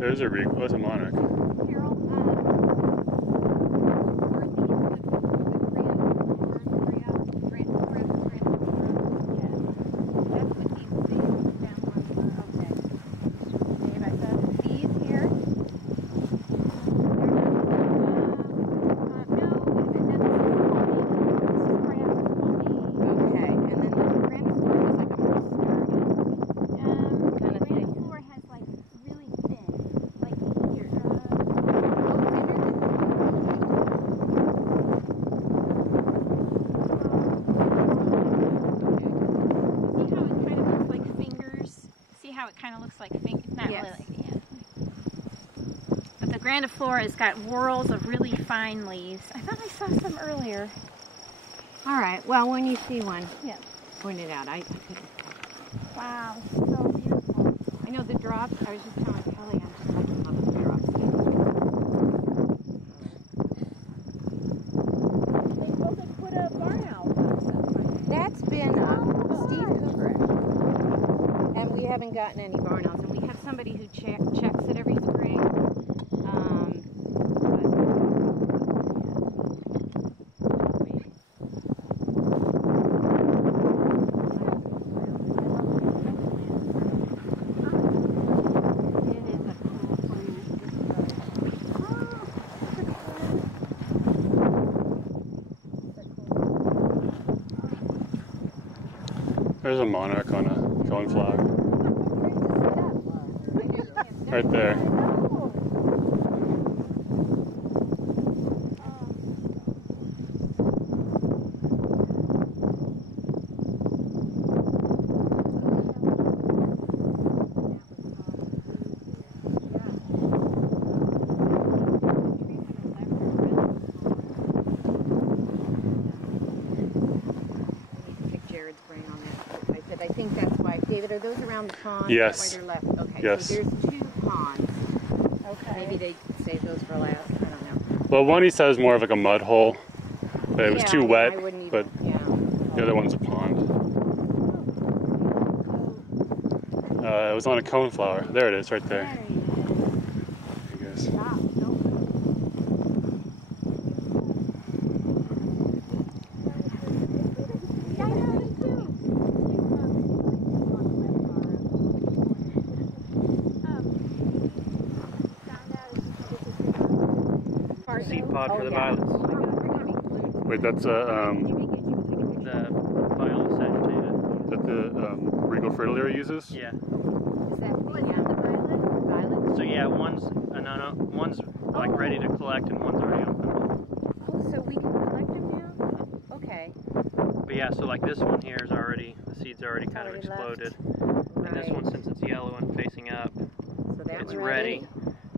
There's a what's a monarch? Carol, kind of looks like fingers. Not really like, yeah. But the grandiflora has got whorls of really fine leaves. I thought I saw some earlier. All right. Well, when you see one, point it out. I couldn't. Wow, so beautiful. I know the drops. I was just telling Kelly, I'm just like in love with the drops. They both have put a barn out. That's been Steve Cooper. And we haven't gotten any barn owls, and we have somebody who checks it every spring. There's a monarch on a coneflower. Right there. I think that's why. David, are those around the pond? Yes. Why they're left? Okay, yes. So there's 2 ponds. Okay. Maybe they saved those for last. I don't know. Well, one he says more of like a mud hole. But it was too wet, but the other one's a pond. It was on a coneflower. There it is, right there. I guess. Seed pod for the violets. Wait, that's the violet sagitata. Is that the regal fritillary uses? Yeah. Is that the violet? So yeah, one's like ready to collect and one's already open. Oh, so we can collect them now? Okay. But yeah, so like this one here is already, the seed's already kind of exploded. And this one, since it's yellow and facing up, so it's ready.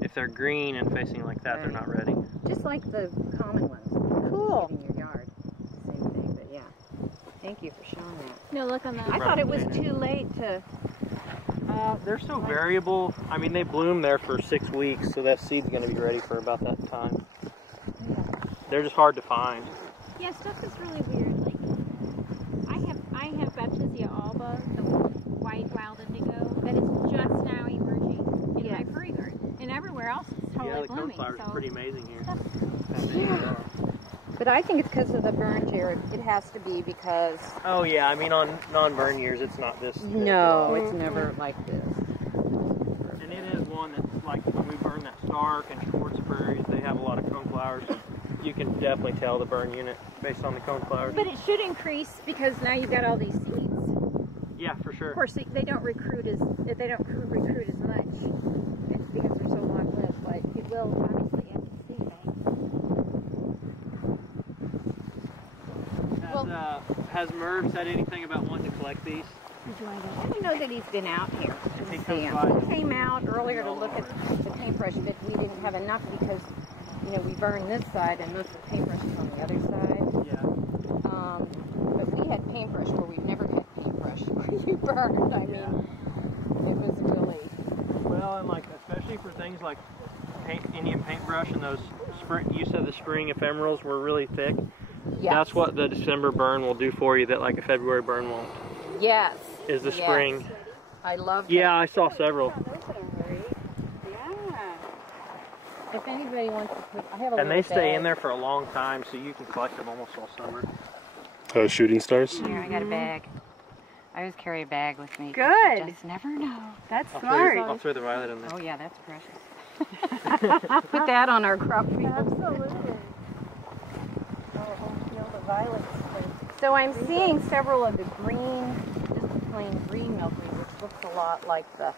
If they're green and facing like that, they're not ready. Just like the common ones. Cool. In your yard. Same thing, but yeah. Thank you for showing that. No, look on that. I thought it was too late to... They're so variable. I mean, they bloom there for 6 weeks, so that seed's going to be ready for about that time. Yeah. They're just hard to find. Yeah, stuff is really weird. Like, I have Baptisia alba, the white wild indigo, that is just now emerging in my prairie garden. And everywhere else it's totally blooming. Yeah, the coneflower is pretty amazing here. Yeah. But I think it's because of the burn, Jared. It has to be because... Oh yeah, I mean on non-burn years it's not this. No, it's never like this. And it is one that, like when we burn that Stark and Schwartz prairies, they have a lot of coneflowers. You can definitely tell the burn unit based on the coneflowers. But it should increase because now you've got all these seeds. Yeah, for sure. Of course, they don't recruit as much. It's because they're so long-lived, but it will obviously add to the seed bank. Has Merv said anything about wanting to collect these? I don't know that he's been out here to see him. He came out earlier to look at the paintbrush, but we didn't have enough because, you know, we burned this side and most of the paintbrush is on the other side. Yeah. But we had paintbrush where we've never had paintbrush where you burned. I mean, it was really... Well, and like, especially for things like Indian paintbrush and those, you said the spring ephemerals were really thick. Yes. That's what the December burn will do for you that like a February burn won't. Yes. Is the spring. I love that. Yeah, I saw several. Yeah. If anybody wants to put, I have a And they little stay bag. in there for a long time, so you can collect them almost all summer. Shooting stars? Here, I got a bag. I always carry a bag with me. Good. You just never know. That's I'll smart. throw the violet in there. Oh yeah, that's precious. Put that on our crop field. Absolutely. So I'm seeing several of the green, just plain green milkweed, which looks a lot like the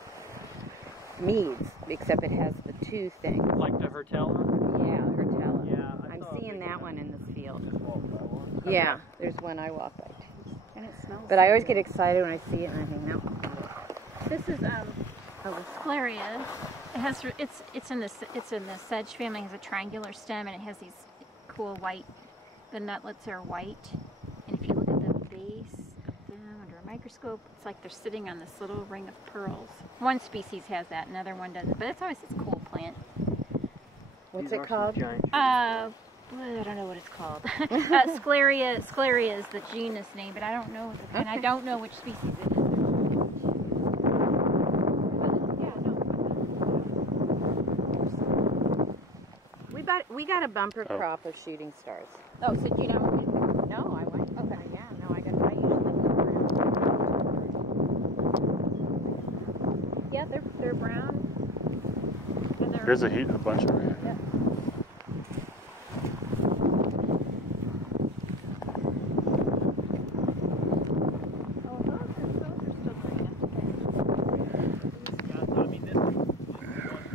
meads, except it has the two things. Like the Hertella? Yeah, Hertella. Yeah. I'm seeing that one in this field. Walkthough. Yeah, there's one I walk by too. And it smells But I always get excited when I see it and I think, no. This is Scleria. It has it's in the sedge family. It has a triangular stem and it has these cool white. The nutlets are white, and if you look at the base of them under a microscope, it's like they're sitting on this little ring of pearls. One species has that, another one doesn't. But it's always this cool plant. What's These it are some called? giant I don't know what it's called. Scleria is the genus name, but I don't know what and I don't know which species it is. We got a bumper crop of shooting stars. Oh, so you don't? No, I went. Okay. Yeah, no, I usually go around. Yeah, they're brown. And they're, There's a bunch of them. Yeah. Oh, those are still green.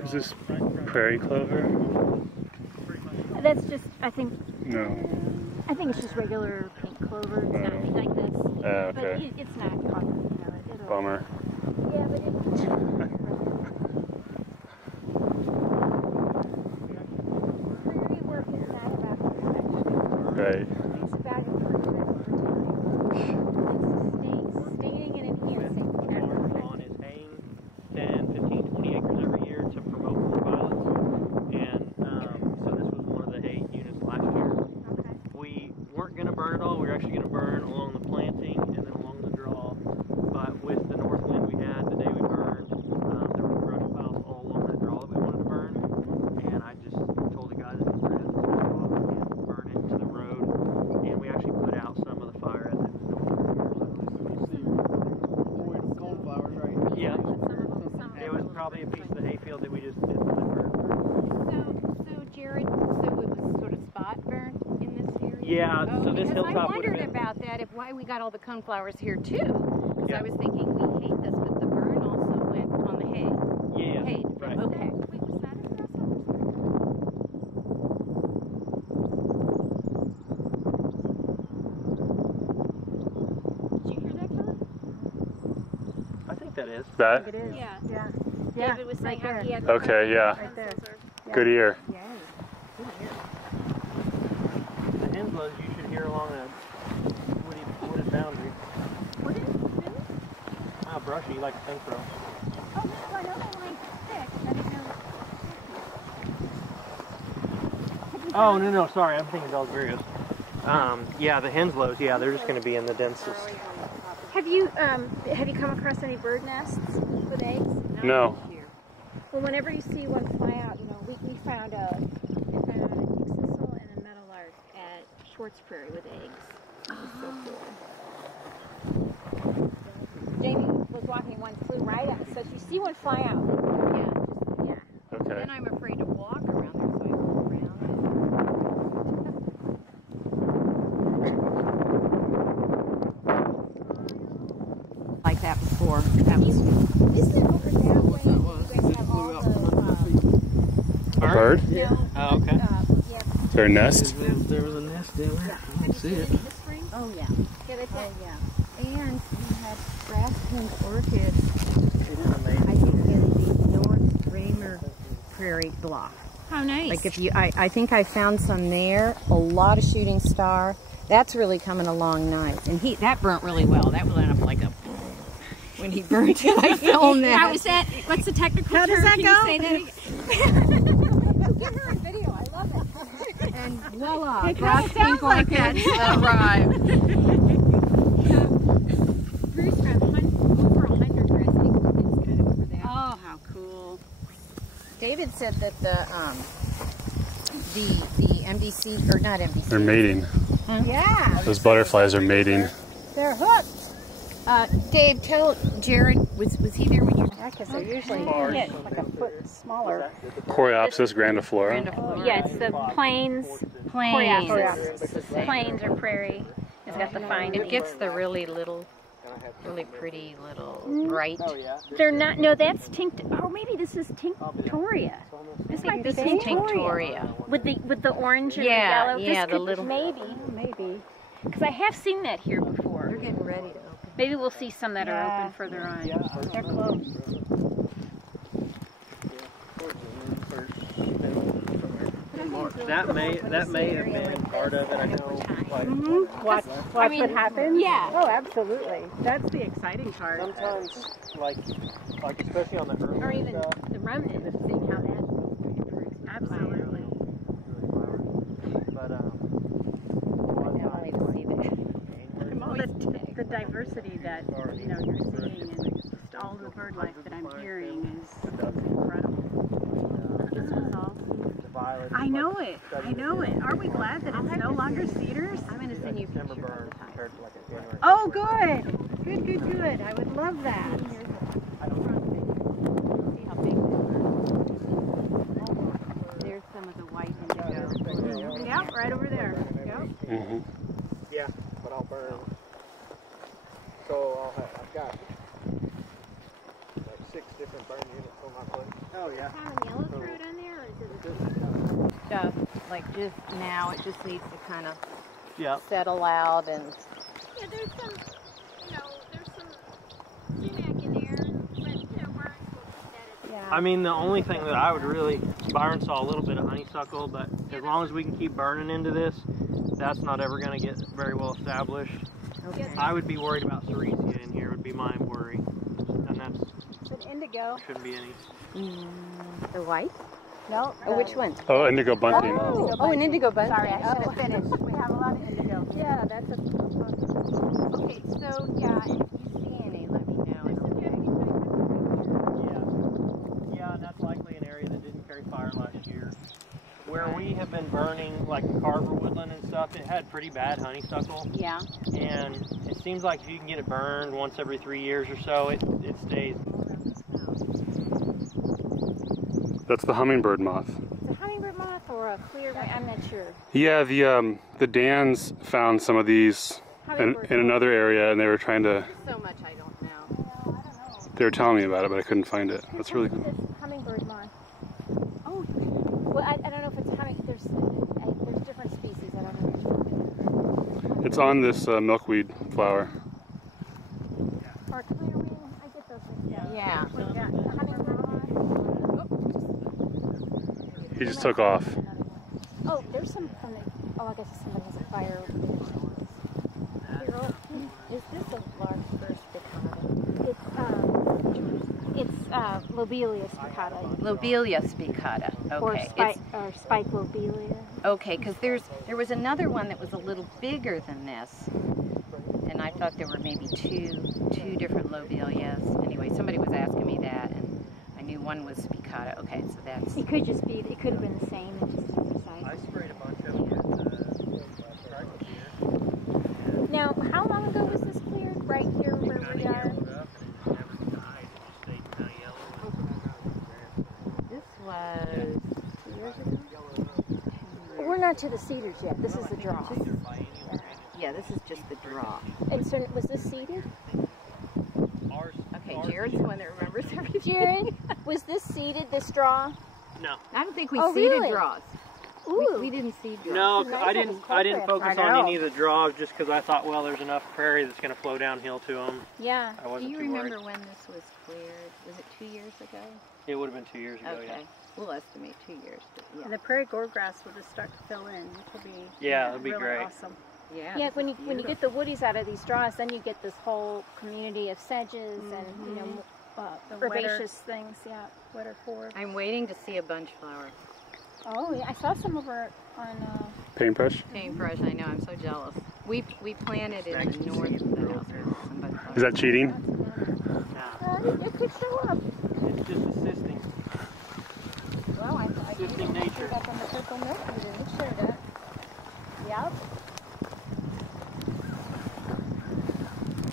Is this prairie clover? That's just, I think it's just regular pink clover. It's not like this. Okay. But it's not cotton, it'll, Bummer. Yeah, but prairie work is not about perfection. Right. It's about improvement over time. It's sustaining and enhancing farm lawn is haying 10, 15, 20 acres every year to promote more violets. And so this was one of the hay units last year. Okay. We weren't going to burn it all. We were actually going to burn along the planting and then along the draw. But with the north wind we had the day we burned, there were brush piles all along that draw that we wanted to burn. And I just told the guy that was ready to go off and burn it to the road. And we actually put out some of the fire as it was going through. Yeah. It was probably a piece of the hayfield that we just didn't let burn. So Jared, so it was sort of spot burn in this area? Yeah, so this Because hilltop I would have wondered been. about that, if why we got all the coneflowers here too. Because Yeah. I was thinking we hate this, but the burn also went on the hay. Yeah, Hay. right. Okay. Wait, was that a grasshopper? Did you hear that, Kelly? I think that is. That? It is. Yeah. Yeah. David was saying how he had Okay, yeah. Right there. Good ear. Yay. The henslows you should hear along a wooded boundary. What is it? Really? Ah, brushy, like a thing throw. Oh, no, I know that line's thick. I didn't know. Oh, no, sorry, I'm thinking Belgarios. Yeah, the henslows, yeah, they're just going to be in the densest. Have you come across any bird nests with eggs? No. Well, whenever you see one fly out, we found a dick thistle and a meadowlark at Schwartz Prairie with eggs. It was so cool. Jamie was walking, one flew right at me. So if you see one fly out, yeah. Okay. Then I'm afraid to walk around there, so I go around. Like that before. That was Isn't it over that way? You guys have all A bird? yeah. Oh, okay. Yeah. Is there a nest? There was a nest down there. I don't see it. In the spring? oh yeah. Yeah, they put, And we had grass pink orchids. Isn't it amazing? I think in the North Raymer Prairie block. How nice. Like if you, I think I found some there. A lot of shooting star. That's really coming along nice. And that burnt really well. That went up like a. When he burnt it, I filmed that. How was that? What's the technical How term? does that Can go? you say that again? Get her in video. I love it. And voila, It grass kinda sounds pink like orchids that. arrived. Bruce found over 100 grass pink orchids kind of over there. Oh, how cool. David said that the MDC, or not MDC. They're mating. Yeah. Those butterflies are mating. They're hooked. Dave, tell Jared, was he there when you... Yeah, because they're usually like a foot smaller. Coreopsis grandiflora. Yeah, it's the plains. Plains. Plains or prairie. It's got the fine. It gets the really pretty little bright. They're not. No, that's Oh, maybe this is Tinctoria. This might be Tinctoria. With the orange and the Yeah, yellow. yeah, This the could- little. maybe. Because I have seen that here before. They're getting ready to open. Maybe we'll see some that are open further on. They're close. That may have been part of it. I know. Watch what happens? Yeah. Oh, absolutely. That's the exciting part. Sometimes, like especially on the early Or even stuff. the remnant, seeing how that improves. Absolutely. But Definitely to see that. Well, the diversity that you're seeing and just all the bird life that I'm hearing is incredible. This was all. I know it. Aren't we glad that it's no longer cedars? I'm going to send you December pictures. burn compared to like a January. Oh, good. Good. I would love that. See how big they are. There's some of the white indigo. Yep, right over there. Yep. Mm-hmm. Yeah, but I'll burn. So I've got like 6 different burn units on my plate. Oh yeah. Common yellow throat on there, or is it Stuff, like just now, it just needs to kind of Yeah. settle out and... Yeah, there's some, there's some sumac in there, but, Burns will keep that at Yeah. I mean, the only thing that I would really, Byron saw a little bit of honeysuckle, but as long as we can keep burning into this, that's not ever going to get very well established. Okay. I would be worried about ceresia in here, would be my worry. And that's, But indigo. shouldn't be any. The white? No. Oh, which one? Oh, indigo bunting. Oh, an indigo bunting. Sorry, I should have finished. We have a lot of indigo. Yeah, that's a... Okay, so, yeah, if you see any, let me know. Yeah, and that's likely an area that didn't carry fire last year. Where we have been burning, like Carver woodland and stuff, it had pretty bad honeysuckle. Yeah. And it seems like if you can get it burned once every 3 years or so, it stays. That's the hummingbird moth. It's a hummingbird moth or a clear, I'm not sure. Yeah, the Dans found some of these in another area, and they were trying to. So much I don't know. They were telling me about it, but I couldn't find it. That's really cool. It's hummingbird moth. Oh, well, I don't know if it's there's different species, I don't know which one. It's on this milkweed flower. Or clearwing, I get those mixed up. Yeah. Hummingbird moth. He just took off. Oh, there's some from the, I guess somebody has a fire over there. Is this a large first spicata? It's Lobelia spicata. Lobelia spicata. Or Okay. spike lobelia. Okay, because there was another one that was a little bigger than this, and I thought there were maybe two different lobelias. Anyway, somebody was asking me that, and I knew one was spicata. Okay, so that's... It could just be, it could have been the same, it's just different I size. sprayed a bunch of them at Now, how long ago was this cleared? Right here where we are? This was 2 years ago? We're not to the cedars yet. This is the draw. Yeah, this is just the draw. And so, was this seeded? Okay, Jared's the one that remembers everything. Jared, was this seeded, this draw? No. I don't think we Oh, seeded really? draws. Ooh. We didn't seed draws. No, Nice I didn't focus I on know. any of the draws just because I thought, well, there's enough prairie that's going to flow downhill to them. Yeah. I Do wasn't you too remember worried. when this was cleared? Was it 2 years ago? It would have been 2 years ago, Okay. yeah. We'll estimate 2 years. But yeah. And the prairie gourd-grass will just start to fill in, which will be Yeah, it'll be really great. awesome. Yeah, Yeah, this when is you get the woodies out of these draws, then you get this whole community of sedges and The herbaceous things. Yeah, wetter forb. I'm waiting to see a bunch flower. Oh yeah, I saw some over on. Paintbrush. Paintbrush, I know, I'm so jealous. We planted in the north of the house. Some bunch Is that cheating? Nah, It could show up. it's just assisting. chemical milk eater. It showed up. Yep.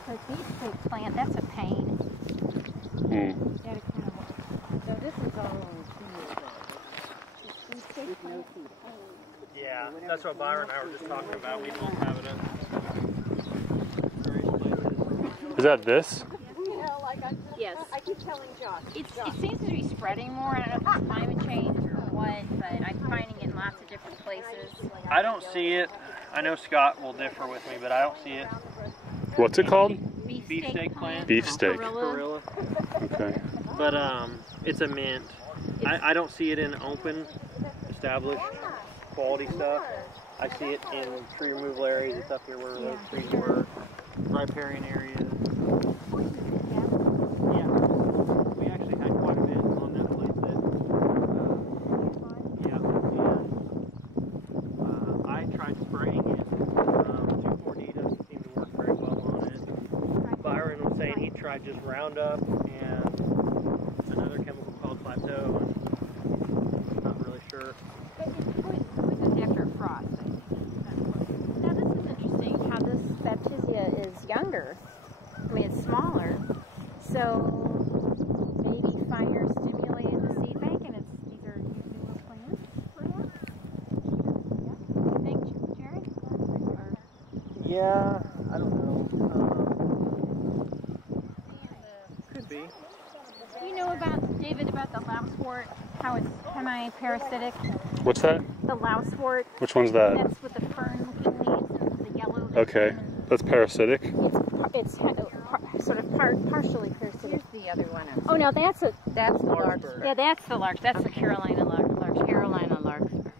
Like beefsteak plant, that's a pain. Hmm. Gotta kind of work. So this is all on seed. With no seed. Yeah, that's what Byron and I were just talking about. We don't have it in various places. Is that this? Yes. I keep telling Josh. It seems to be spreading more. I don't know if it's climate change or what, but I'm finding it in lots of different places. I don't see it. I know Scott will differ with me, but I don't see it. What's it called? Beefsteak plant. Beefsteak. Perilla. Okay. But it's a mint. I don't see it in open, established, quality stuff. I see it in tree removal areas. It's up here where those trees were. Riparian areas. Yeah. We actually had quite a bit on that place that, I tried spraying it. 2,4-D doesn't seem to work very well on it. Byron was saying he tried just Roundup and another chemical called Plateau. I'm not really sure. It's after frost, I think. Now this is interesting how this Baptisia is younger. I mean, it's smaller. So maybe fire stimulated the seed bank and these are new plants, perhaps? Yeah. You think, Jared? Or Yeah, I don't know. Could be. do you know about, David, about the lousewort, how it's semi-parasitic? What's that? The lousewort, Which one's that? that's with the fern-looking leaves and the yellow. Okay. That's parasitic. It's sort of partially parasitic. Here's the other one. Oh no, that's the larkspur. Yeah, that's the lark. That's the Carolina lark. Carolina larkspur.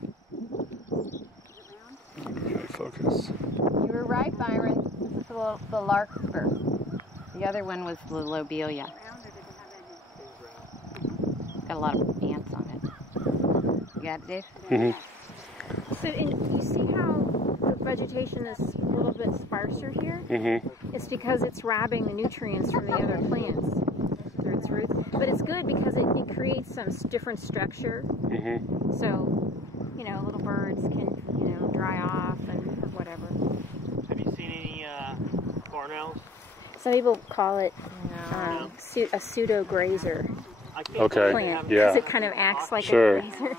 Focus. You were right, Byron. This is the larkspur. The other one was the lobelia. Got a lot of ants on it. You got it, Dave? Mm-hmm. So, and you see how the vegetation is a little bit sparser here? Mm-hmm. It's because it's robbing the nutrients from the other plants through its roots. But it's good because it creates some different structure. Mm-hmm. So, you know, little birds can, you know, dry off and or whatever. Have you seen any cornels? Some people call it No. a pseudo grazer I can't Okay. plant Yeah. because it kind of acts like Sure. a grazer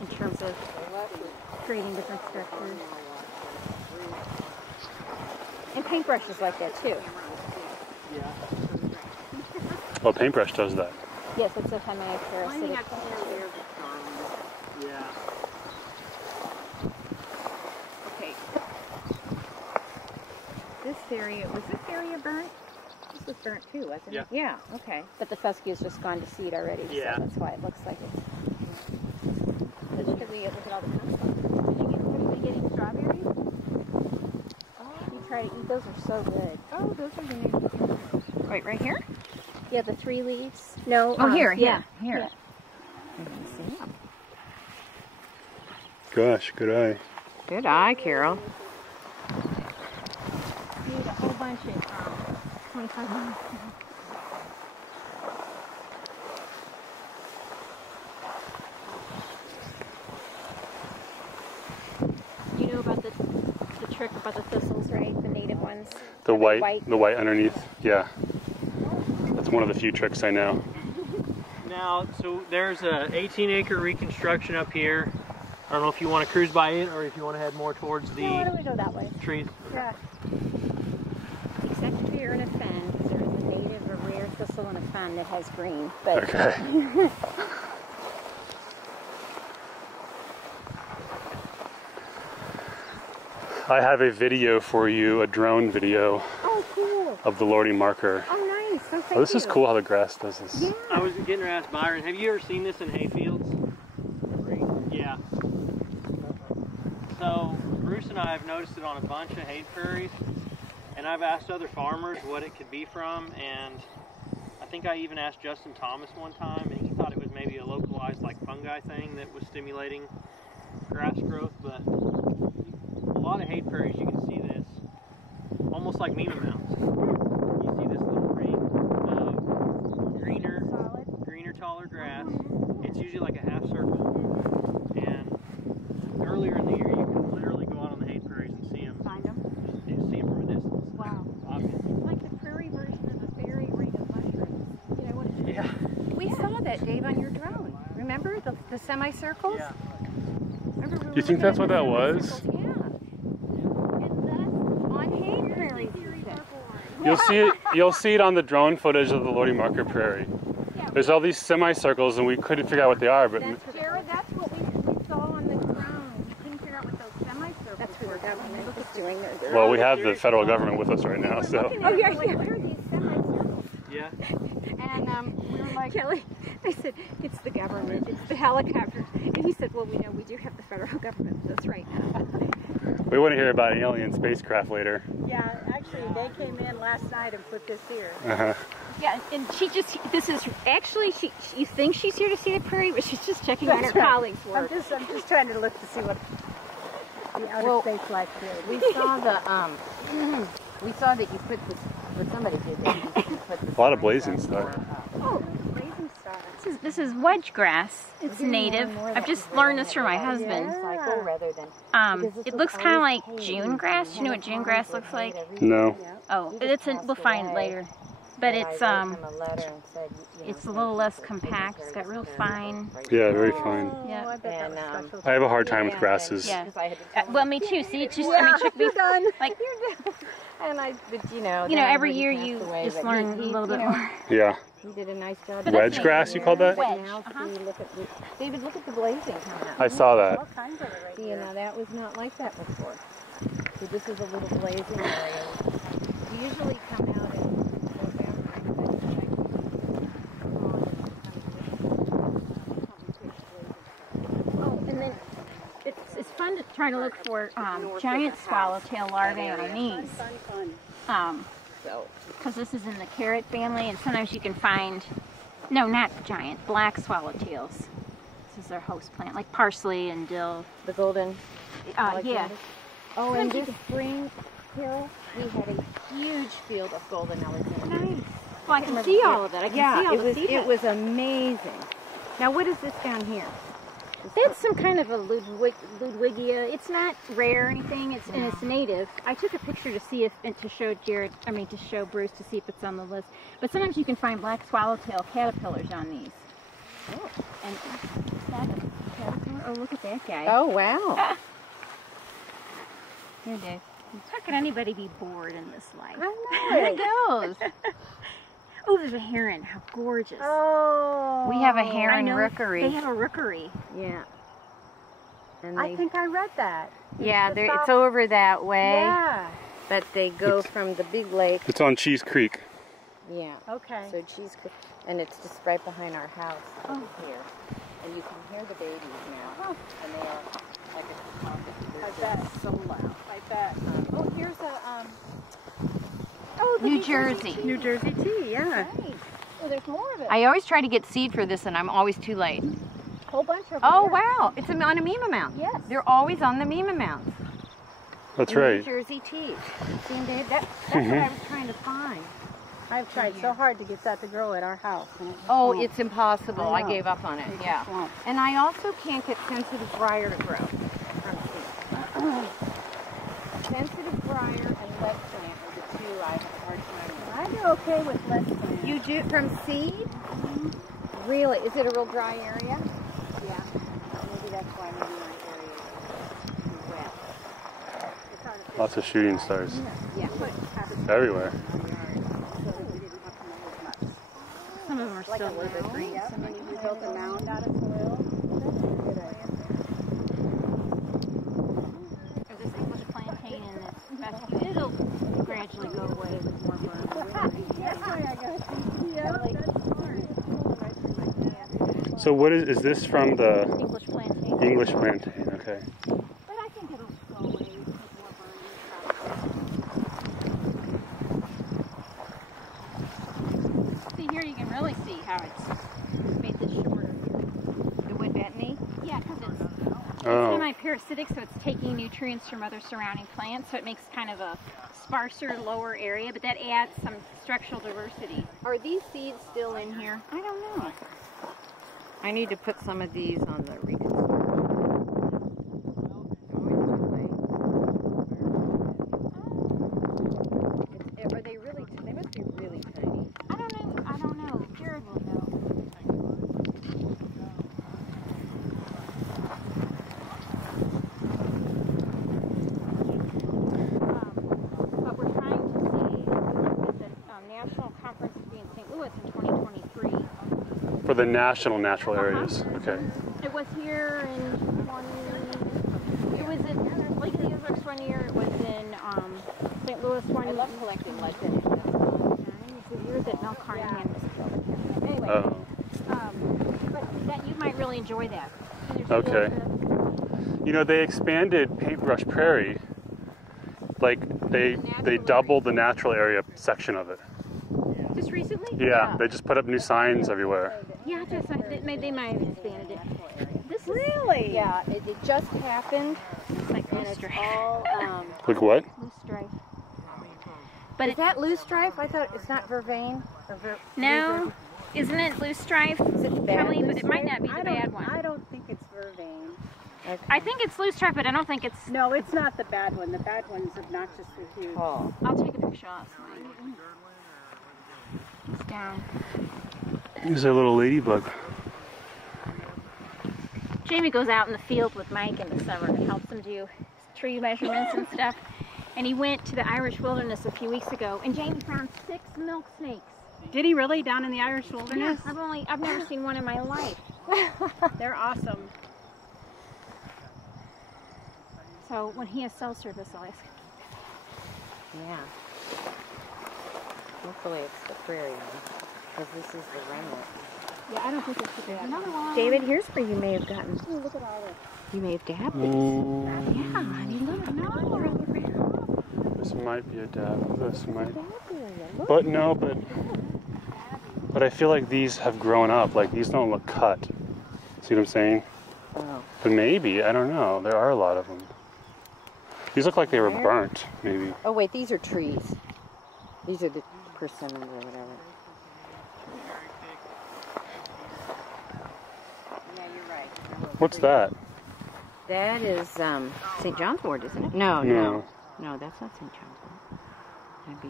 in terms of creating different structures. And paintbrush is like that too. Yeah. Oh, paintbrush does that. Yes, it's a semi-parasitic. Yeah. Okay. This area, was this area burnt? This was burnt too, wasn't Yeah. it? Yeah, okay. But the fescue's just gone to seed already, Yeah. so that's why it looks like it's... Look at all the Have you been getting strawberries? You try to eat, those are so good. Oh, those are the... Wait, right here? Yeah, the 3 leaves. No. Oh, here. Yeah. Here. Gosh, good eye. Good eye, Carol. Need a whole bunch of 25 minutes. You know about the trick about the thistles, right? The native ones. The white underneath. Yeah. That's one of the few tricks I know. Now, so there's a 18-acre reconstruction up here. I don't know if you want to cruise by it or if you want to head more towards the No, why don't we go that way? trees. Yeah. Except if you're in a fen, because there is a native, a rare thistle in a fen that has green. But Okay. I have a video for you, a drone video oh, cool. of the Lordy marker. Oh, nice. Oh, thank Oh, this is you. cool how the grass does this. Yeah. I was getting to ask Byron, have you ever seen this in hayfields? Yeah. So Bruce and I have noticed it on a bunch of hay prairies, and I've asked other farmers what it could be from, and I think I even asked Justin Thomas one time, and he thought it was maybe a localized like fungi thing that was stimulating grass growth, but a lot of hay prairies you can see this, almost like Mima mounds. You see this little ring of greener, taller grass. It's usually like a half circle, and Remember the semicircles? Yeah. Remember Do you think that's what that was? Yeah. And that's on hay prairies. You'll see it on the drone footage of the Lodi Marker Prairie. There's all these semicircles and we couldn't figure out what they are, but Jared, that's what we saw on the ground. We couldn't figure out what those semicircles That's where were. the government was doing their. well, we have the federal government with us right now, so. Oh, yeah, like, what are these semicircles? Yeah. And we were like, Kelly, I said, it's the government, it's the helicopters. And he said, well, we know we do have the federal government with us right now. We want to hear about alien spacecraft later. Yeah, actually, they came in last night and put this here. Uh-huh. Yeah, and she just, this is, actually, you think she's here to see the prairie, but she's just checking on her colleagues' work. I'm just trying to look to see what the outer space life did. we saw the we saw that you put this. What somebody did that you put this. A lot of blazing stars. Oh, Blazing stars. this is wedge grass. It's native. I've just learned this from my husband. Cycle rather than. It looks kind of like June grass. You know what June grass looks like? No. Oh, we'll find it later. But it's a little less compact. It's got real fine. Yeah, very fine. Yeah. I bet that was special. I have a hard time with grasses. Yeah. Well, me too. See, it's just, I mean, it took me, like, And but you know, every year you just learn a little bit more. Yeah. He did a nice job. Wedge grass, you called that? Wedge. Now, David, look at the blazing coming out. I saw that. All kinds of it right See, here. now that was not like that before. So this is a little blazing area. We usually come out in Oh, and then it's fun to try to look for giant swallowtail larvae on these. Fun. Because this is in the carrot family, and sometimes you can find, no, not giant, black swallowtails. This is their host plant, like parsley and dill. the golden. Yeah. Oh, and this spring, Carol, we had a huge field of golden Alexander. Nice. Well, I can see all of it. I can see all the seeds. It was amazing. Now, what is this down here? That's some kind of a Ludwigia. It's not rare or anything. And it's native. I took a picture to see if, and to show to show Bruce to see if it's on the list. But sometimes you can find black swallowtail caterpillars on these. Oh. And is that a caterpillar? Oh, look at that guy. Oh, wow. Here, Dave. How can anybody be bored in this life? I know. There it goes. Oh, there's a heron. How gorgeous. Oh. We have a I heron know. rookery. They have a rookery. Yeah. And I think I read that. yeah, the it's top- over that way. Yeah. But they go from the big lake. It's on Cheese Creek. Yeah. Okay. So Cheese Creek, and it's just right behind our house over here. And you can hear the babies now. Oh. And they are like at the top of the I bet. so loud. I bet. Oh, here's a New Jersey. New Jersey tea. Yeah. Nice. Oh, there's more of it. I always try to get seed for this, and I'm always too late. Whole bunch of Oh, wow. It's on a Mima Mount. Yes. They're always on the Mima Mounts. That's New right. Jersey tea. See, Dave, that's what I was trying to find. I've tried so hard to get that to grow at our house. And it just Oh, won't. it's impossible. I I know. gave up on it. It just Yeah. won't. And I also can't get sensitive briar to grow from seed. Sensitive briar and lead plant are the two I have a hard time with. I do okay with less plants. You do from seed? Really? Is it a real dry area? Yeah. Maybe that's why maybe my area is too wet. It's hard to Lots of shooting stars Yeah. put habits everywhere. so that we didn't have to mow as much. Some of them are Like still a a little bit mound, green. yeah. We built a mound out of soil. That's a good idea. There's this thing with the plantain in this rescue. It'll gradually go away with more burn. That's why I got it. Yeah, that's smart. So what is this from the English plantain. English plantain? Okay. But I think it'll go away with more burning. See here, you can really see how it's made this shorter. The wood betony? Yeah, because it's Oh. semi-parasitic, so it's taking nutrients from other surrounding plants, so it makes kind of a sparser, lower area, but that adds some structural diversity. Are these seeds still in here? I don't know. I need to put some of these on the reconstruction. Are they really? They must be really tiny. I don't know. Jared will know. the national natural areas. Okay. It was here in 20. It was in Lake of the Ozarks one year. It was in St. Louis one year. I love collecting like this. It's the year that Mel Carnahan was killed. Anyway, Oh. but that you might really enjoy that. Okay. You know, they expanded Paintbrush Prairie. Like they doubled the natural area section of it. Just recently? Yeah, they just put up new signs everywhere. Yeah, they might have expanded it. This is, Really? Yeah, it just happened. it's like And loose it's strife. all, Like what? Loose strife. but is that loose strife? I thought it's not vervain. No, isn't it loose strife? Is it the bad Kelly, but loose it might strife? not be the bad one. I don't think it's vervain. Okay. I think it's loose strife, but I don't think it's. No, it's not the bad one. The bad one's obnoxiously huge. Oh. I'll take a picture of it. It's down. There's a little ladybug. Jamie goes out in the field with Mike in the summer and helps him do tree measurements and stuff. And he went to the Irish wilderness a few weeks ago, and Jamie found 6 milk snakes. Did he really down in the Irish wilderness? Yeah, I've never seen one in my life. They're awesome. So when he has cell service, I'll ask him. Yeah. Hopefully it's the prairie one, because this is the remnant. Yeah, I don't think it's the bad another one. David, here's where you may have gotten. Oh, look at all this. You may have dabbed it. Ooh, Yeah, honey, look. No, you're on the ground. this might be a dab. This might. But no, but I feel like these have grown up. Like these don't look cut. See what I'm saying? Oh. But maybe, I don't know. There are a lot of them. These look like they were burnt, maybe. Oh wait, these are trees. These are the persimmons or whatever. Yeah, you're right. What's that? That is St. John's wort, isn't it? No, No. no, that's not St. John's wort. That'd be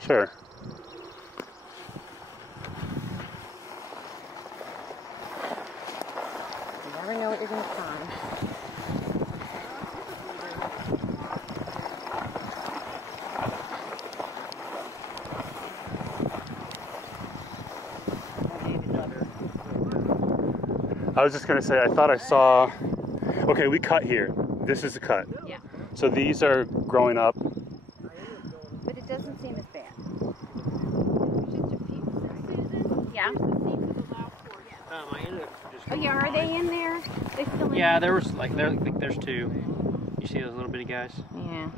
Sure. You never know what you're going to find. I was just going to say, I thought I saw... Okay, we cut here. This is a cut. Yeah. So these are growing up. But it doesn't seem as bad. Yeah. I ended up just. Oh yeah, are they in there? They still in Yeah, there? there's 2. You see those little bitty guys? Yeah.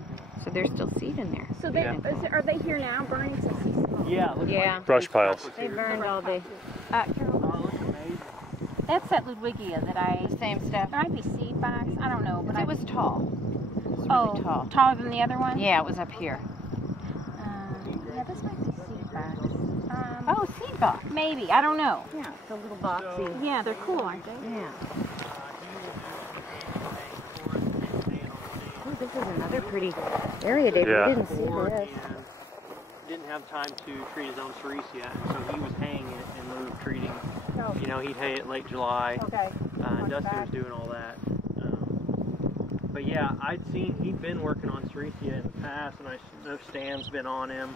So there's still seed in there. So they Yeah. are they here now burning some seeds? Yeah. Looks Yeah. Like Brush piles. They burned all day. Carol, that's that Ludwigia that I. Same stuff. Might be seed box. I don't know, but It was tall. oh tall. taller than the other one. Yeah, it was up here. Yeah, this might be seed box. Oh, seed box. Maybe I don't know. Yeah, it's a little boxy. Yeah, they're cool, aren't they? Yeah. Oh, this is another pretty area, David. Yeah. We didn't see this. didn't have time to treat his own cerise yet, and so he was haying it in lieu of treating. No. You know, he'd hay it late July. Okay. And Dusty was doing all that. But yeah, he'd been working on Ceresia in the past, and I know Stan's been on him.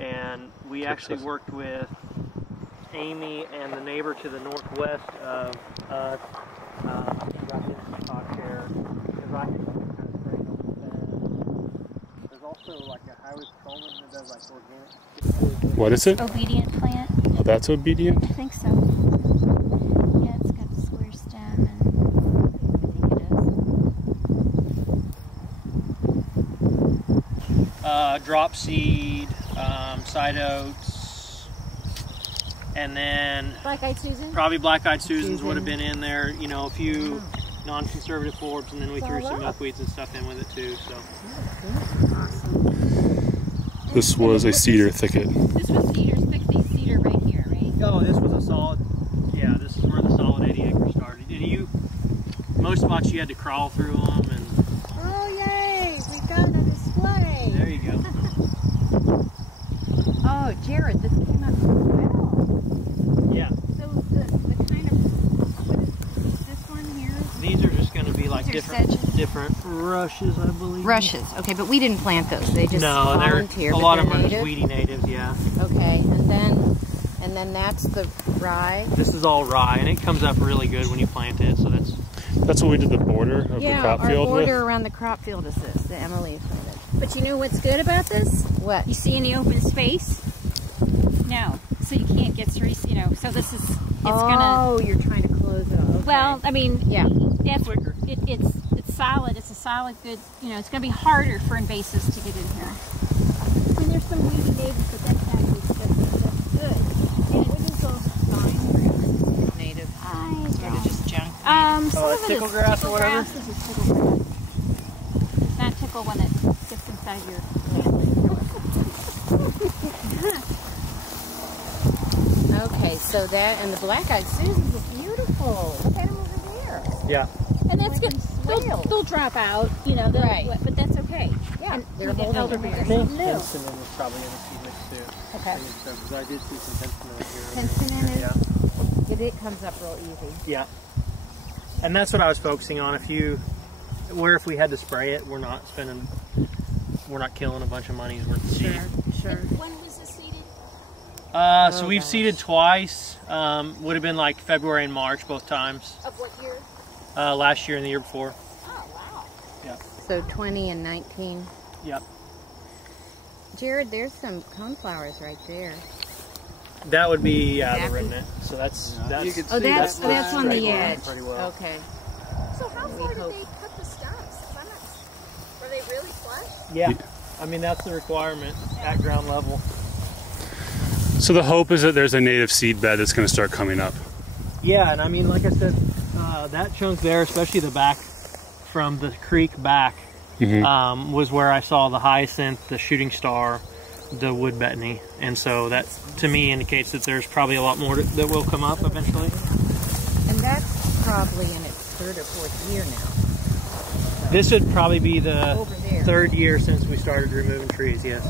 And we actually worked with Amy and the neighbor to the northwest of us. Got his talk there, because I could kind of spray over that. There's also like a highway patrolman that does like organic. What is it? Obedient plant. Oh, that's obedient? I think so. Yeah, it's got a square stem and I think it is. Drop seed, side oats, and then Black-eyed Susan? probably black-eyed Susans would have been in there. You know, a few non-conservative forbs, and then we threw some milkweeds and stuff in with it too. So. This was a cedar thicket. This was cedar, 60 cedar right here, right? Oh, this was a solid. Yeah, this is where the solid 80 acres started. And most spots you had to crawl through them, and Oh, yay! We got a display. there you go. Oh, Jared, this came up well. Yeah, So the kind of, what is this one here? these are just going to be like These are different. sedges. different rushes, I believe. Rushes, okay, but we didn't plant those. They just No, volunteer. a but lot they're of them are just native? weedy natives, yeah. Okay, and then that's the rye. This is all rye, and it comes up really good when you plant it, so That's what we did the border of the crop our field border with. around the crop field is this, the Emily planted. But you know what's good about this? What? You see any open space? No. So you can't get through, you know, so this is, it's gonna... Oh, you're trying to close it off. Okay. Well, I mean, yeah. That's, quicker. It's solid. It's a solid, good, you know, it's going to be harder for invasives to get in here. I mean, there's some weedy natives, but that's not good. That's good. And what is those vines? Native. I Sort of just junk. some of it tickle is grass tickle or whatever? grass. This is tickle grass. Not tickle when it gets inside your... Okay, so that, and the black-eyed Susans are beautiful. Look at them over there. Yeah. And that's good. They'll drop out, you know, Right. but that's okay. Yeah, And they're you get holding elderberry it. or I think something new. Penstemon was probably in the seed mix too. Okay. Because I did see some Penstemon here. Penstemon is, Yeah. it comes up real easy. Yeah. And that's what I was focusing on. If we had to spray it, we're not killing a bunch of money's worth of seed. Sure. And when was this seeded? So we've seeded twice. Would have been like February and March both times. Of what year? Last year and the year before. Oh, wow. Yeah. So 20 and 19. Yep. Jared, there's some coneflowers right there. That would be the Daffy? remnant. So that's You could Oh, see that's on the straight line edge. pretty well. Okay. So how We far did hope. they cut the stumps? Were they really flush? Yeah. I mean, that's the requirement at ground level. So the hope is that there's a native seed bed that's going to start coming up. Yeah, and I mean, like I said, that chunk there, especially the back from the creek back, was where I saw the hyacinth, the shooting star, the wood betony, and so that to me indicates that there's probably a lot more that will come up eventually. And that's probably in its third or fourth year now. This would probably be the Over there. third year since we started removing trees, yes,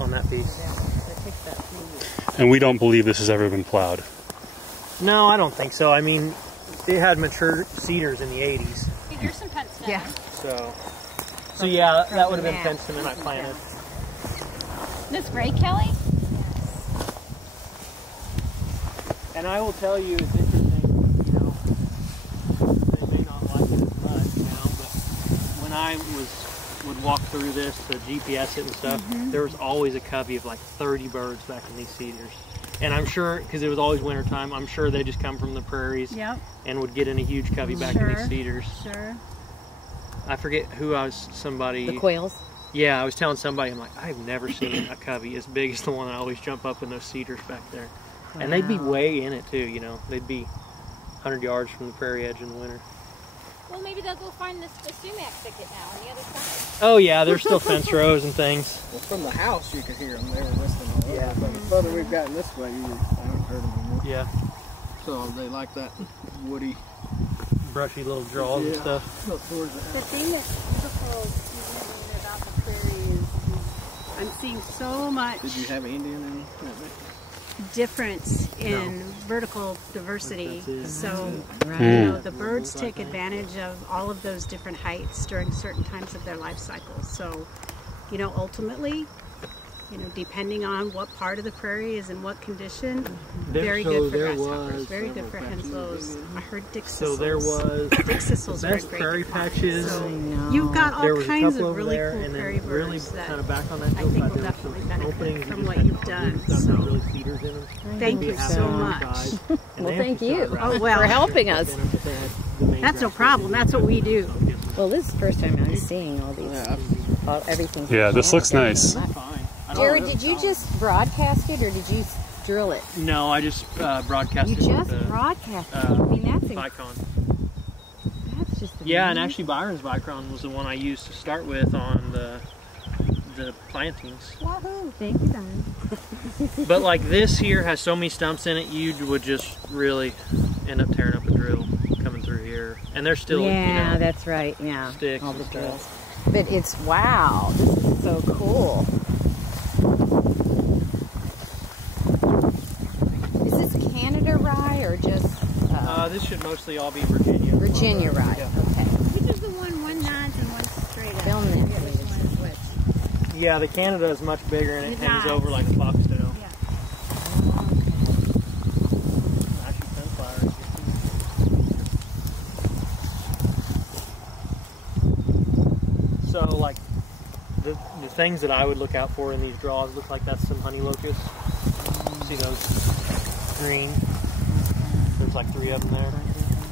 on that piece. That takes that few years. And we don't believe this has ever been plowed. No, I don't think so. I mean, they had mature cedars in the 80s, Here's some Penstemon. Yeah. so yeah, that would have been Penstemon I planted. That's great, Kelly. And I will tell you, it's interesting, you know, they may not like it as much now, but when I would walk through this to GPS it and stuff, there was always a covey of like 30 birds back in these cedars. And I'm sure, because it was always wintertime, I'm sure they just come from the prairies and would get in a huge covey back in these cedars. Sure. I forget who somebody... The quails? Yeah, I was telling somebody, I'm like, I've never seen a covey as big as the one I always jump up in those cedars back there. Wow. And they'd be way in it too, you know. They'd be 100 yards from the prairie edge in the winter. Well, maybe they'll go find the sumac thicket now on the other side. Oh yeah, there's still fence rows and things. Well, from the house you could hear them. They were listening all over. Yeah. But the further we've gotten this way, I haven't heard them anymore. Yeah, So they like that woody. brushy little draws and stuff. Up towards the The house. thing that's beautiful even about the prairie is I'm seeing so much Did you have Indian in that? difference in vertical diversity. So, Right. you know, the birds take advantage of all of those different heights during certain times of their life cycle. So, you know, ultimately, you know, depending on what part of the prairie is in what condition, very good for grasshoppers, very good for henslows. I heard dick So thistles. there was Dick thistles are a best great prairie decline. patches. So I know. you've got There all was a kinds couple of over really there, cool and prairie then really birds that kind of back on that I think hillside, will there was some definitely benefit openings from that what just you've had done. stuff So with really cedars in them. thank They you have so them on the much. sides, and Well, they thank actually you started Oh, well. for helping us. running, but they had the main That's no grass problem. That's what we do. Well, this is the first time I'm seeing all these, everything. Yeah, this looks nice. Fine. I don't Jared, know. did you just broadcast it or did you drill it? No, I just You broadcasted just with the broadcast it. I mean, that's Vicon. that's just Yeah, and amazing. actually Byron's Vicon was the one I used to start with on the plantings. Wahoo! Thank you, Don. But like this here has so many stumps in it, you would just really end up tearing up a drill coming through here. And there's still, Yeah, you know, that's right. Yeah, sticks all the and drills. stuff. But it's wow. This is so cool. Is this Canada rye or just This should mostly all be Virginia. Virginia rye? Yeah. Okay. We just Yeah, the Canada is much bigger and it hangs does. over like a foxtail. Yeah. Actually, sunflowers. So, like, the things that I would look out for in these draws look like that's some honey locusts. See those green? There's like 3 of them there.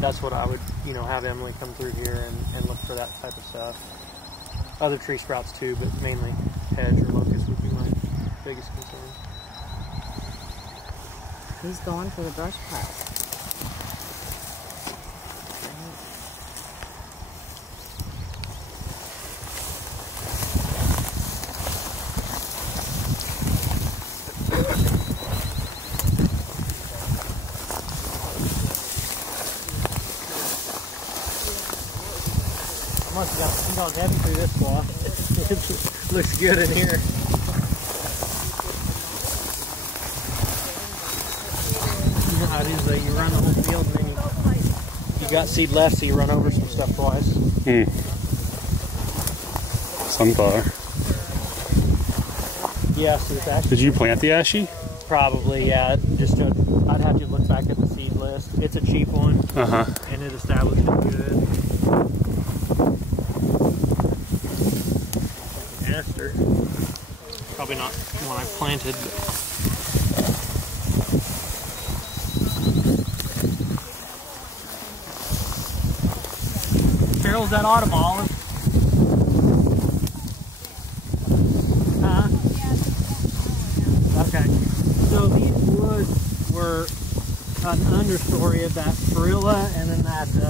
That's what I would, have Emily come through here and look for that type of stuff. Other tree sprouts too, but mainly hedge or locust would be my biggest concern. He's going for the brush pile. Must have gone heavy through this block. It looks good in here. You know how it is though, you run the whole field and then you got seed left, so you run over some stuff twice. Sunflower. Yeah, so it's actually... Did you plant the ashy? Probably, yeah. I'd have to look back at the seed list. It's a cheap one. And it established it good. Aster. Probably not one I planted. Carol's that autumn olive. Huh? Okay. So these woods were an understory of that perilla and then that, is it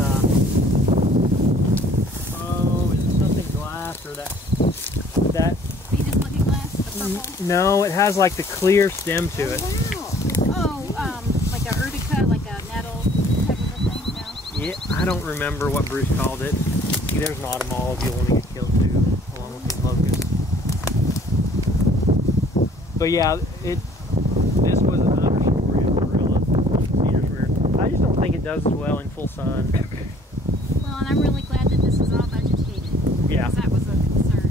something glass or that Venus looking glass, the purple? No, it has like the clear stem to it. Wow. Like a urtica, like a nettle type of a thing, no? Yeah, I don't remember what Bruce called it. See, there's an autumn olive you'll want to get killed too, along with these locusts. But yeah, this was an understory of perilla. Cedars rare. I just don't think it does as well in full sun. Well, and I'm really glad that this is all vegetated. Yeah. Because that was a concern.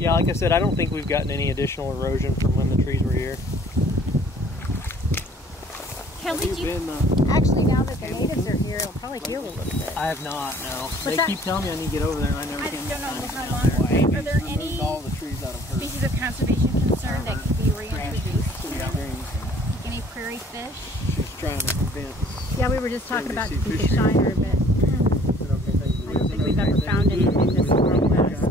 Yeah, like I said, I don't think we've gotten any additional erosion from when the trees were here. Kelly, do you... Actually, now that the natives are here, it'll probably heal a little bit. I have not, no. They that- keep telling me I need to get over there and I never I can. don't know how long. Are there any all the trees out of her. species of conservation concern that could be reintroduced? Any prairie fish? She's trying to convince. Yeah, we were just talking about NBC the fisheries. shiner, but I don't think we've ever found anything this northwest.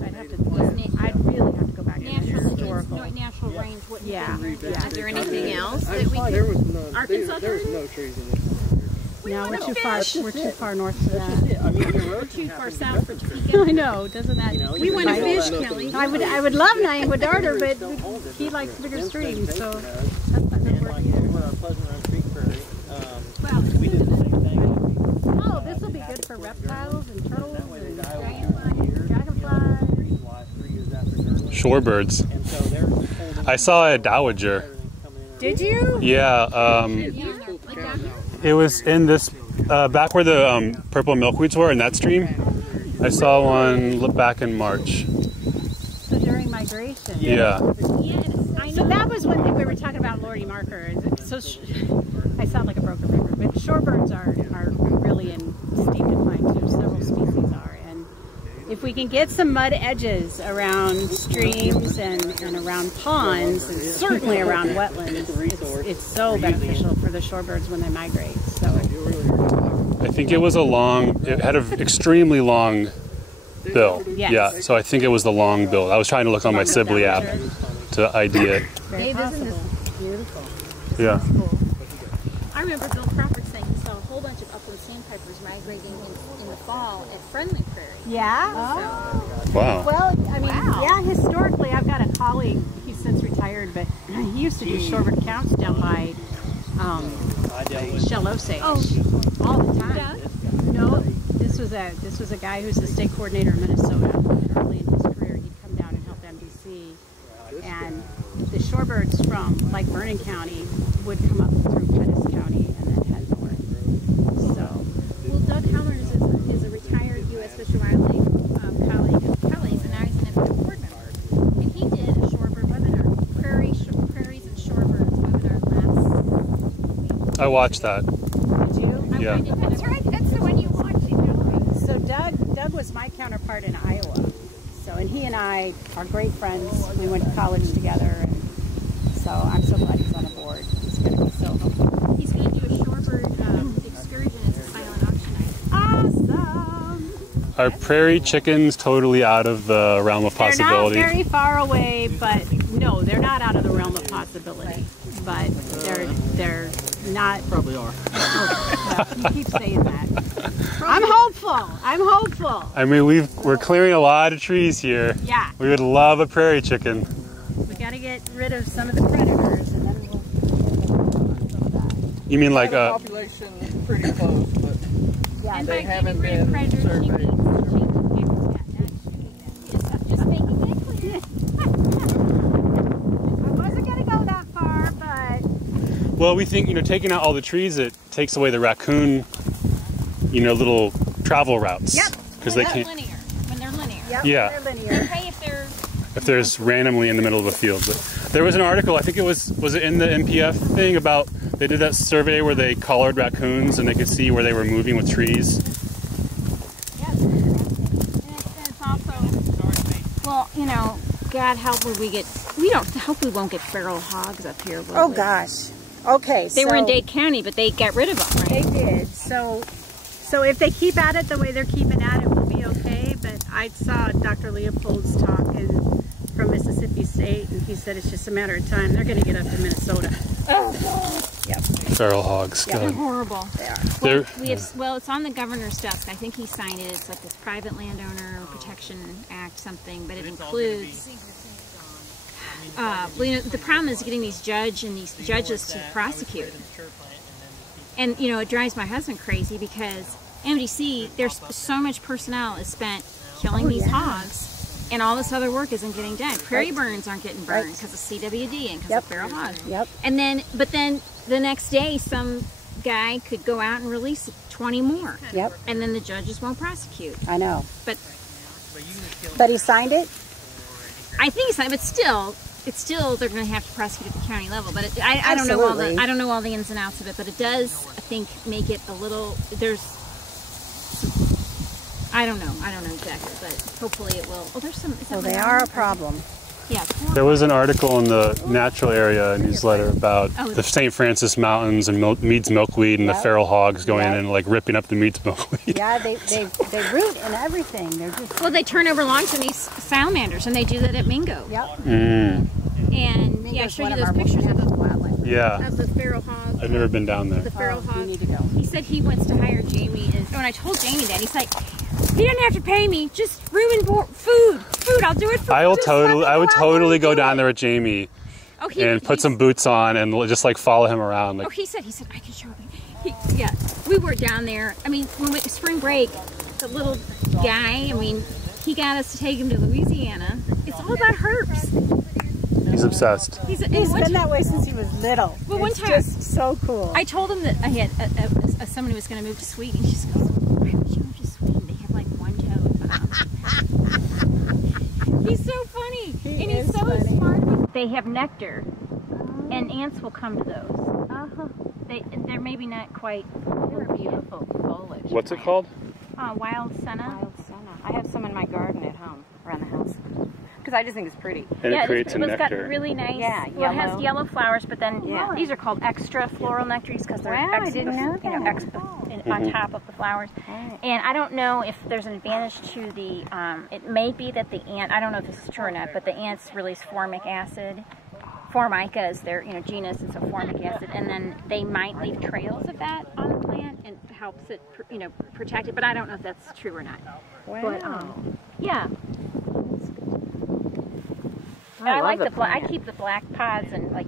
I'd really have to go back and look at historical. Natural range wouldn't Yeah, be. yeah. Is there anything else I that we thought could... there was no, Arkansas there was no trees in this. No, we're want too to far. fish. We're too far north for that. I mean, the We're road too far south for Topeka. I know, doesn't that? We want to Right. fish, Kelly. I would love Niagara Darter, but he likes bigger streams, so that's not gonna And work like either. over our Pleasant Run Creek Prairie, Well, we did the same thing. Oh, this will be good for reptiles and turtles That way they and die over dragonflies. trees live 3 years after turtles. Shorebirds. And so they're holding I saw a dowager. everything coming in. Did you? Yeah, it was in this, back where the purple milkweeds were in that stream. I saw one look back in March. So during migration. Yeah. So that was one thing we were talking about, Lordy Marker. So I sound like a broken record, but shorebirds are really in steep decline too. Several species are, and if we can get some mud edges around streams and around ponds, and certainly around wetlands, it's so beneficial for the shorebirds when they migrate. So I think it was it had an extremely long bill. Yes. Yeah, so I think it was the long bill. I was trying to look on my Sibley app to ID it. very possible. Beautiful. Yeah. I remember Bill Crawford saying he saw a whole bunch of upland sandpipers migrating in the fall at Friendly Prairie. Yeah. Wow. Well, I mean, yeah, historically, I've got a colleague, he's since retired, but he used to do shorebird counts down by Shell Osage all the time. No, this was a guy who's the state coordinator in Minnesota. Early in his career, he'd come down and help NBC, and the shorebirds from like Vernon County would come up through Pettis County and then head north. So, Well, Doug Hellers is a retired U.S. Fish and Wildlife colleague of Kelly's, and now he's an NFA board member. I watched that. Did you? Yeah. That's right. That's the one you watched. So Doug was my counterpart in Iowa. So, and he and I are great friends. We went to college together, and so I'm so glad he's on the board. He's going to be so helpful. He's going to do a shorebird excursion as a silent auction night. Awesome! Are prairie chickens totally out of the realm of possibility? They're not very far away, but no, they're not out of the realm of possibility. But they're not. Probably are. Well, you keep saying that. I'm hopeful. I'm hopeful. I mean, we're clearing a lot of trees here. Yeah. We would love a prairie chicken. We got to get rid of some of the predators, and then we'll. You mean like The population pretty close, but Yeah. And they by haven't getting rid of been predators, she surveyed. means just making that clear. I wasn't gonna go that far, but well, we think, you know, taking out all the trees, it takes away the raccoon, you know, little travel routes. Yep. Because they When can't. they're linear. When they're linear. yep, Yeah. they're linear. Okay, if there's randomly in the middle of a field. But there was an article, I think it was it in the NPF thing about, they did that survey where they collared raccoons and they could see where they were moving with trees. yes. And it's also, well, you know, God help hope we won't get feral hogs up here. will Oh we? gosh. Okay. They were in Dade County, but they got rid of them, right? They did. So if they keep at it the way they're keeping at it, we'll be okay. But I saw Dr. Leopold's talk from Mississippi State, and he said it's just a matter of time. They're going to get up to Minnesota. Yep. Feral hogs. Yeah. They're God. horrible. They are. They're- Well, it's on the governor's desk. I think he signed it. It's like this private landowner protection act something, but it includes. Well, you know, the problem is getting these judges to prosecute. And you know, it drives my husband crazy because MDC, there's so much personnel is spent killing these hogs, and all this other work isn't getting done. Prairie burns aren't getting burned because of CWD and because of feral hogs. Yep. And but then the next day, some guy could go out and release 20 more. Yep. And then the judges won't prosecute. I know. But He signed it? I think it's not. But still, they're going to have to prosecute at the county level. But I don't know Absolutely. I don't know all the ins and outs of it. But it does, I think, make it a little. I don't know exactly, but hopefully it will. Oh, there's some. So they are a problem. Yeah. There was an article in the natural area newsletter about Oh, the St. Francis Mountains and Mead's milkweed and the Yep. feral hogs going in Yep. and like ripping up the Mead's milkweed. Yeah, they root and everything. They're just. Well, they turn over logs in these salamanders, and they do that at Mingo. Yep. Mm. And yeah, I showed you those pictures of Yeah. the feral hogs. I've never been down there. The feral You hogs. need to go. He said he wants to hire Jamie. When I told Jamie that, he's like, he didn't have to pay me. Just room and board, food. I'll do it for. I would just let me totally out there go and do down it." there with Jamie Oh, and put some boots on and just like follow him around. Oh, Like, he said I could show you. Yeah, we were down there. I mean, when we spring break, the little guy. I mean, he got us to take him to Louisiana. It's all about herbs. he's obsessed. He's been that way since he was little. Well, one It's time- just so cool. I told him that I had someone who was going to move to Sweden. She just goes, "Why would you move to Sweden? They have like one toad." He's so funny, and he's is so funny. smart. They have nectar, and ants will come to those. They're maybe not quite. They're beautiful foliage. What's it called? Wild senna. Wild senna. I have some in my garden at home, around the house, because I just think it's pretty. And it creates a It's got nectar. really nice. Yeah, Well, it has yellow. yellow flowers, but then Yeah. these are called extra floral nectaries because they're Wow, I didn't know you know, that. on top of the flowers. Right. And I don't know if there's an advantage to the. It may be that the ant. I don't know if this is true or not, but the ants release formic acid. Formica is their genus, and so formic acid, and then they might leave trails of that on the plant and helps it protect it. But I don't know if that's true or not. Wow. But yeah. I like love the black. I plant. keep the black pods and like